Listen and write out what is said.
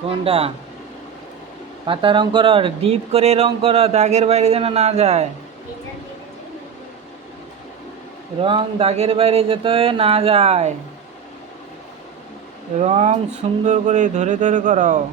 কোনটা? পাতা রং করো, ডিপ করে রং করো, দাগের বাইরে যেন না যায়। রং দাগের বাইরে যেতে না যায়। রং সুন্দর করে ধরে ধরে করো।